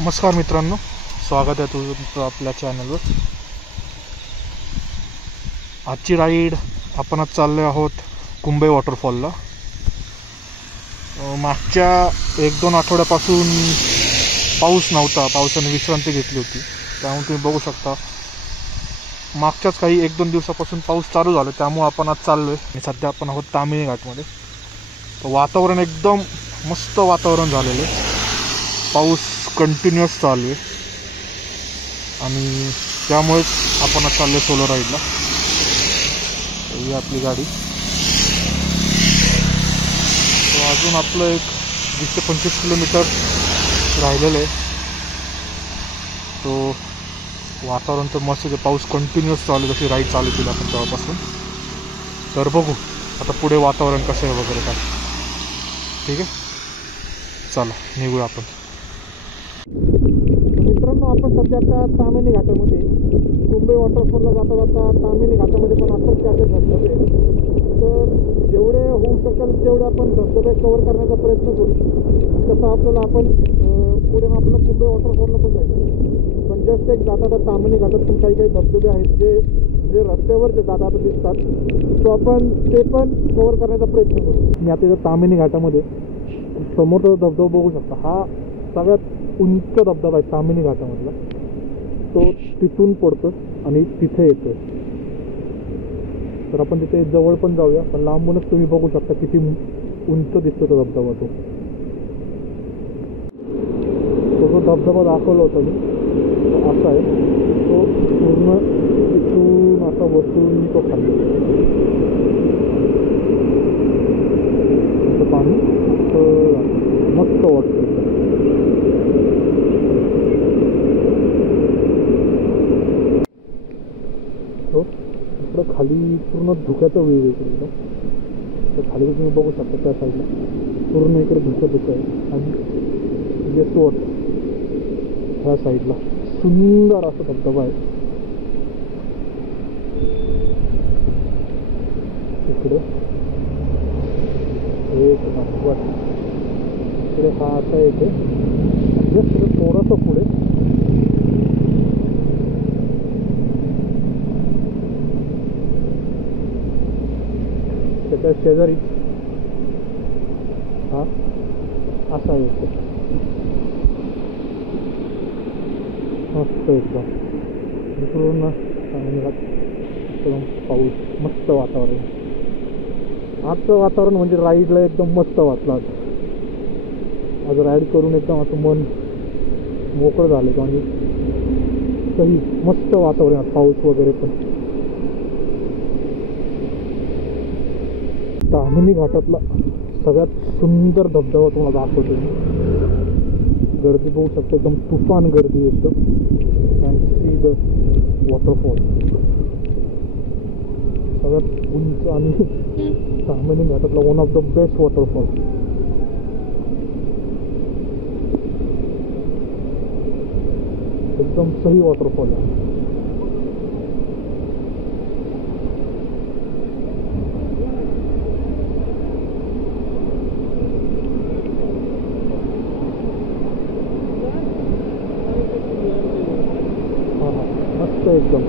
नमस्कार मित्रांनो, स्वागत आहे तुमचं आपल्या चॅनलवर. आजची राईड आपण आज चाललो आहोत कुंभे वॉटरफॉलला. मागच्या 1-2 आठवड्यापासून पाऊस नव्हता, पावसाने विश्रांती घेतली होती. त्यामुळे तुम्ही बघू शकता मागच्याच काही 1-2 दिवसापासून पाऊस चालू झाला. त्यामुळे आपण आज चाललो आहे आणि सध्या आपण आहोत तामिनी घाटमध्ये. वातावरण एकदम मस्त वातावरण झालेलं आहे, पाऊस कंटिन्युअस चालू आहे आणि त्यामुळेच आपण आज चाललो सोलो राईडला. ही आपली गाडी. अजून आपलं एक 20 ते 25 किलोमीटर राहिलेलं आहे. तो वातावरण तर मस्त आहे, पाऊस कंटिन्युअस चालू आहे. जशी राईड चालू केली आपण तेव्हापासून. तर बघू आता पुढे वातावरण कसं आहे वगैरे काय. ठीक आहे, चला निघूया आपण. मित्रांनो, आपण सध्या आता तामिनी घाटामध्ये कुंभे वॉटरफॉलला जाता जाता तामिनी घाटामध्ये पण असंच असे धबधबे. तर जेवढे होऊ शकेल तेवढे आपण धबधबे कव्हर करण्याचा प्रयत्न करू. तसं आपल्याला आपण पुढे आपल्याला कुंभे वॉटरफॉलला पण जायचं. पण जस्ट एक जाता जाता तामिनी घाटातून काही काही धबधबे आहेत जे जे रस्त्यावर जे जाता जाता दिसतात, तो आपण ते पण कव्हर करण्याचा प्रयत्न करू. मी आता इथं तामिनी घाटामध्ये समोरचा धबधबा बघू शकता. हा सगळ्यात उंच धबधबा आहे तामिनी घाटामधला. तो तिथून पडतो आणि तिथे येतो. तर आपण तिथे जवळ पण जाऊया, पण लांबूनच तुम्ही बघू शकता किती उंच दिसतो तो धबधबा. तो जो धबधबा दाखवला होता मी, तो असा आहे. तो पूर्ण तिथून असा वरतून तो खाली पाणी मस्त वाटतं. इकडं खाली पूर्ण धुक्याचा वेळ इकडे. तर खाली तुम्ही बघू शकता त्या साईडला पूर्ण इकडे धुकं आहे. आणि जे स्पॉट ह्या साईडला सुंदर असा धबधबा आहे. इकडे एक नंबर. इकडे हा असा येते जस्ट थोडंसं पुढे. त्याच्या शेजारी हा असा येतो मस्त एकदम. पूर्ण एकदम पाऊस, मस्त वातावरण. आजचं वातावरण म्हणजे राईडला एकदम मस्त वाटलं. आज राईड करून एकदम असं मन मोकळं झालं आणि सही मस्त वातावरण, पाऊस वगैरे पण. तामिनी घाटातला सगळ्यात सुंदर धबधबा तुम्हाला दाखवतो. गर्दी बघू शकता, एकदम तुफान गर्दी एकदम. And see the waterfall. सगळ्यात उंच आणि तामिनी घाटातला one of the best waterfall. एकदम सही वॉटरफॉल आहे. मस्त एकदम.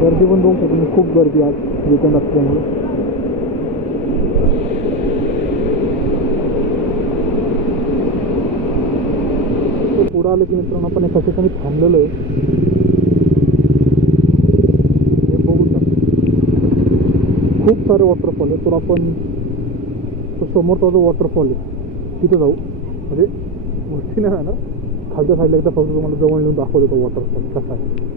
गर्दी पण बघू शकतो, खूप गर्दी आज विकेंड असल्यामुळे. पुढं आलं की मित्रांनो आपण एका ठिकाणी थांबलेलो आहे. हे बघू शकतो खूप सारे वॉटरफॉल आहे. तर आपण तो समोरचा जो वॉटरफॉल आहे तिथे जाऊ. म्हणजे वरती नाही जाणार, खालच्या साईडला एकदा फक्त तुम्हाला जवळ येऊन दाखवतो तो वॉटरफॉल कसा आहे.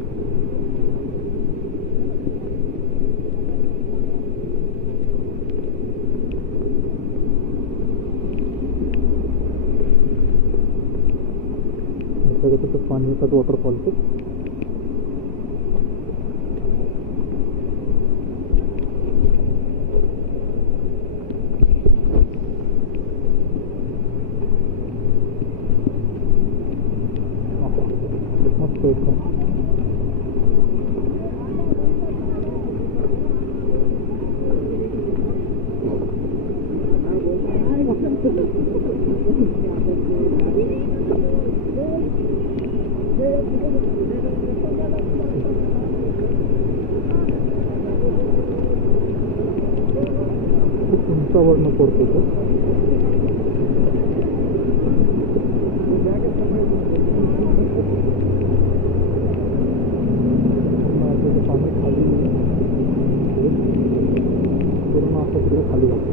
सगळं पाणी येतात वॉटरफॉलचं. मस्त एकदम. वरनं पडतो तो. पाणी खाली पूर्ण असं तिकडे खाली जातं.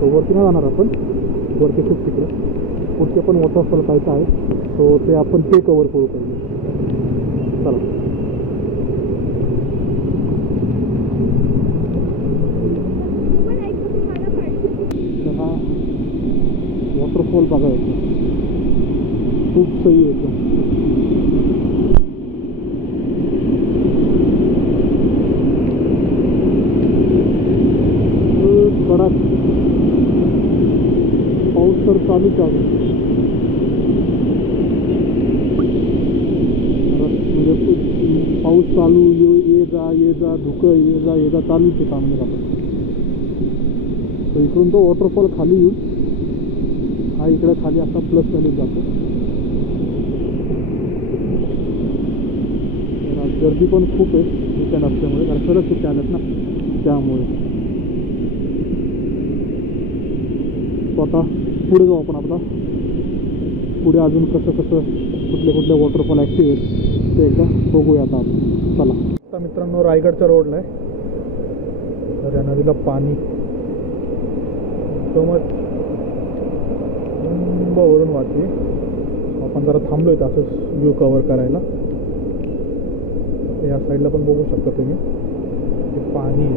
तो वरती नाही जाणार आपण, वरती खूप तिकडे पुढचे पण वॉटरफॉल पाहायचं आहे. सो ते आपण ते कवर करू पहिले. चला. तर हा वॉटरफॉल बघायचा खूप सही येतो. कडक पाऊस तर चालूच आहे. म्हणजे पाऊस चालू, ये जा धुकं, ये जा चालूच आहे तामिनी घाटात. तर इकडून तो वॉटरफॉल खाली येऊन हा इकडे खाली असा प्लस व्हॅलीत जातो. गर्दी पण खूप आहे विकेंड असल्यामुळे, कारण सगळं सुट्ट्या आल्यात ना त्यामुळे. तो आता पुढे जाऊ आपण. आपला पुढे अजून कसं कुठले वॉटरफॉल ॲक्टिव्ह आहेत ते एकदा बघूया आता आपण. चला. आता मित्रांनो रायगडच्या रोडला आहे. तर या नदीला पाणी एकदमच वरून वाहते. आपण जरा थांबलो आहे असंच व्ह्यू कवर करायला. या साईडला पण बघू शकता तुम्ही ते पाणी आहे.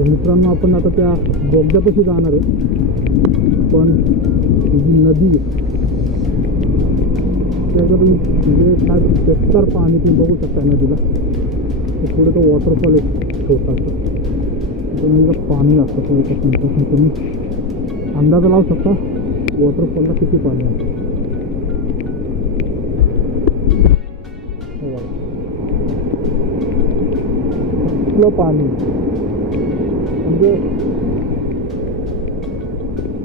मित्रांनो आपण आता त्या बोगद्यापाशी जाणार आहे. पण ही नदी त्याच्यातून म्हणजे काय बेकार पाणी तुम्ही बघू शकता नदीला. पुढे तो वॉटरफॉल आहे छोटासा, नदीला पाणी असतं. तो एका मिनिटापासून तुम्ही अंदाजा लावू शकता वॉटरफॉलला किती पाणी आहे. कसलं पाणी म्हणजे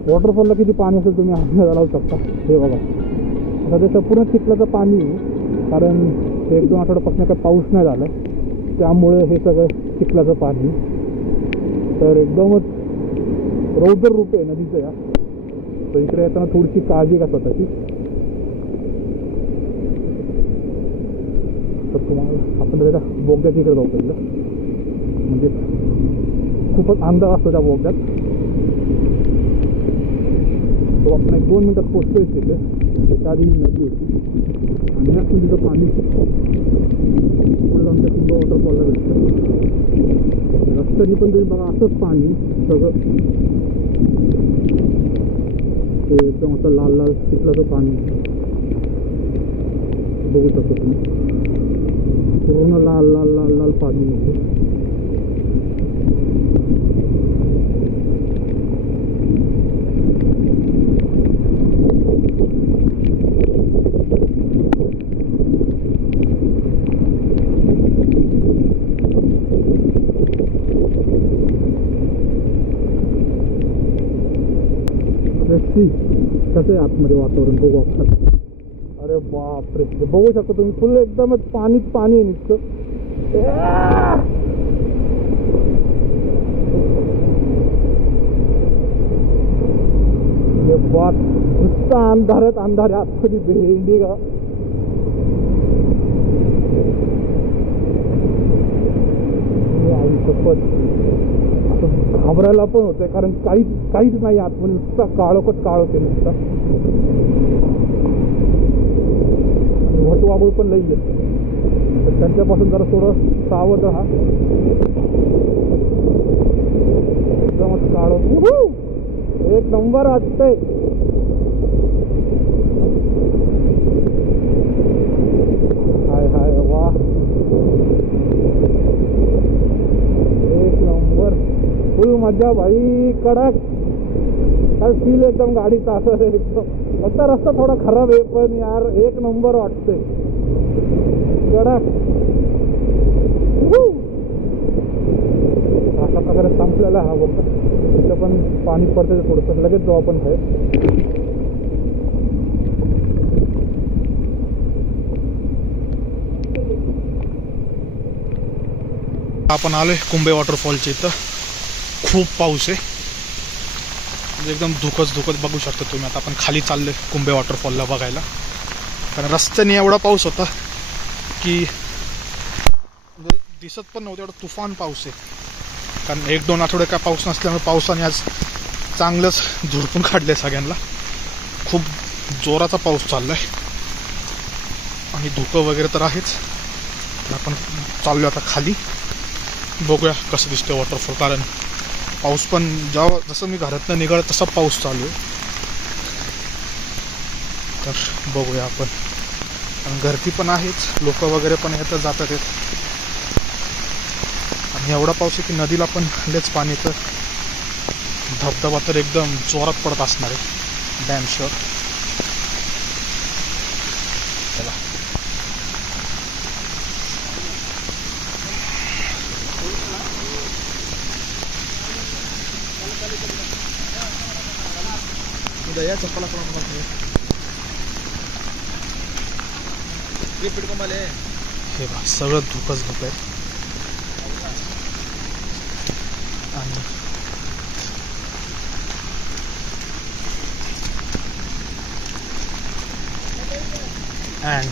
वॉटरफॉलला किती पाणी असेल तुम्ही अंदाजा लावू शकता. हे बघा आता ते संपूर्ण चिखलाचं पाणी, कारण 1-2 आठवड्यापासून काही पाऊस नाही झाला त्यामुळे हे सगळं चिखलाचं पाणी. तर एकदमच रौद्र रूप आहे नदीचं या. तर इकडे येताना थोडीशी काळजी घ्या स्वतःची. तर तुम्हाला आपण त्याच्या बोगद्याच्या इकडे जाऊ पहिलं, म्हणजे खूपच अंदाज असतो त्या बोगद्यात. तो आपण 1-2 मिनटात पोचतोय तिथे. त्याच्या आधी नदी होती आणि यातून तिथं पाणी पुढे जाऊन त्या कुंभ वॉटरफॉलला भेटतं. रस्त्याने पण तुम्ही बघा असंच पाणी सगळं. ते एकदम असं लाल लाल चिखलाचं पाणी बघू शकतो तुम्ही. पूर्ण लाल लाल लाल लाल पाणी आहे. कसं आहे आतमध्ये वातावरण बघू आपण. अरे बापरे, बघू शकता तुम्ही फुल एकदमच पाणीच पाणी आहे नुसतं. बात नुसतं अंधारात अंधार आतमध्ये भेंडी का. घाबरायला पण होतंय कारण काहीच नाही आतमध्ये, नुसतं काळोखच काळोख आहे नुसतं. वटवाघूळ पण लई येत, तर त्यांच्यापासून जरा थोडं सावध राहा. एकदमच काळोख. एक नंबर वाटतंय. हाय हाय वा, एक नंबर, फुल मजा भाई, कडक. काय फील एकदम गाडीचा असं एकदम. फक्त रस्ता थोडा खराब आहे पण यार एक नंबर वाटतंय, कडक. अशा प्रकारे संपलेला हा बघा. तिथं पण पाणी पडतं थोडंसं, लगेच जाऊ आपण बाहेर. आपण आलोय कुंभे वॉटरफॉलच्या इथं. खूप पाऊस आहे, एकदम धुकच बघू शकता तुम्ही. आता आपण खाली चाललोय कुंभे वॉटरफॉलला बघायला, कारण रस्त्याने एवढा पाऊस होता की दिसत पण नव्हतं. एवढा तुफान पाऊस आहे, कारण 1-2 आठवडे काय पाऊस नसल्यामुळे पावसाने आज चांगलंच झुडपून काढले सगळ्यांना. खूप जोराचा पाऊस चाललाय आणि धुकं वगैरे तर आहेच. आपण चाललोय आता खाली, बघूया कसं दिसतंय वॉटरफॉल. कारण पाऊस पण जेव्हा जसं मी घरातनं निघाल तसा पाऊस चालू आहे. तर बघूया आपण. आणि गर्दी पण आहेच, लोक वगैरे पण येतात जातात आहेत. आणि एवढा पाऊस आहे की नदीला पण लयच पाणी येतं. धबधबा तर एकदम जोरात पडत असणार आहे, डॅम शुअर. चला चप्पला हे बघ, सगळं धुकच धुक आहे. and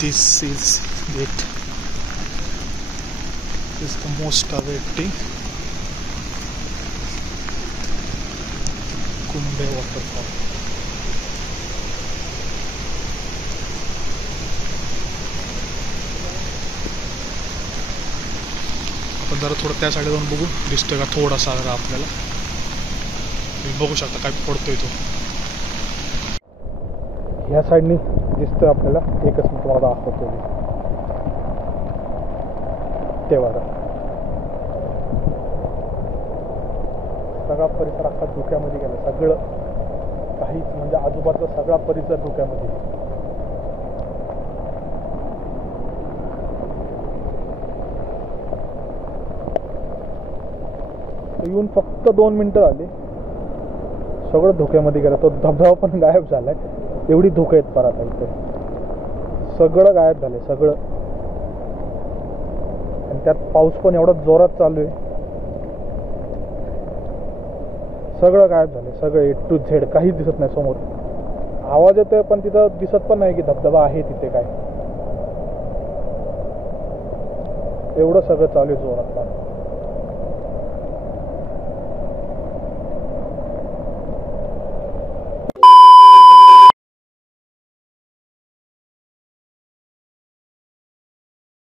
this is it. This is the most awaiting Kumbhe waterfall. आपण जरा थोडं त्या साईडला जाऊन बघू, दिसतोय का थोडासा जरा आपल्याला. तुम्ही बघू शकता काय पडतोय तो. ह्या साईडनी दिसतोय आपल्याला. एकच मी तुम्हाला दाखवतो ते बघा. सगळा परिसर अख्खा धुक्यामध्ये गेला. सगळं काहीच म्हणजे आजूबाजूचा सगळा परिसर धुक्यामध्ये. येऊन फक्त 2 मिनिटं झाली, सगळं धुक्यामध्ये गेलं. तो धबधबा पण गायब झालाय. एवढी धुकं आहेत परत इथे, सगळं गायब झालंय सगळं. आणि त्यात पाऊस पण एवढा जोरात चालू आहे, सगळं गायब झालंय. सगळं A to Z काहीच दिसत नाही समोर. आवाज येतोय पण तिथं दिसत पण नाही की धबधबा आहे तिथे काय. एवढं सगळं चालू आहे जोरात.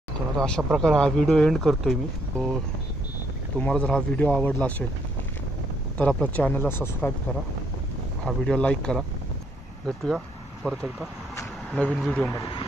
तर अशा प्रकारे हा व्हिडिओ एंड करतोय मी. तुम्हाला जर हा व्हिडिओ आवडला असेल तर आपल्या चॅनलला सबस्क्राईब करा, हा व्हिडिओ लाईक करा. भेटूया परत एकदा नवीन व्हिडिओमध्ये.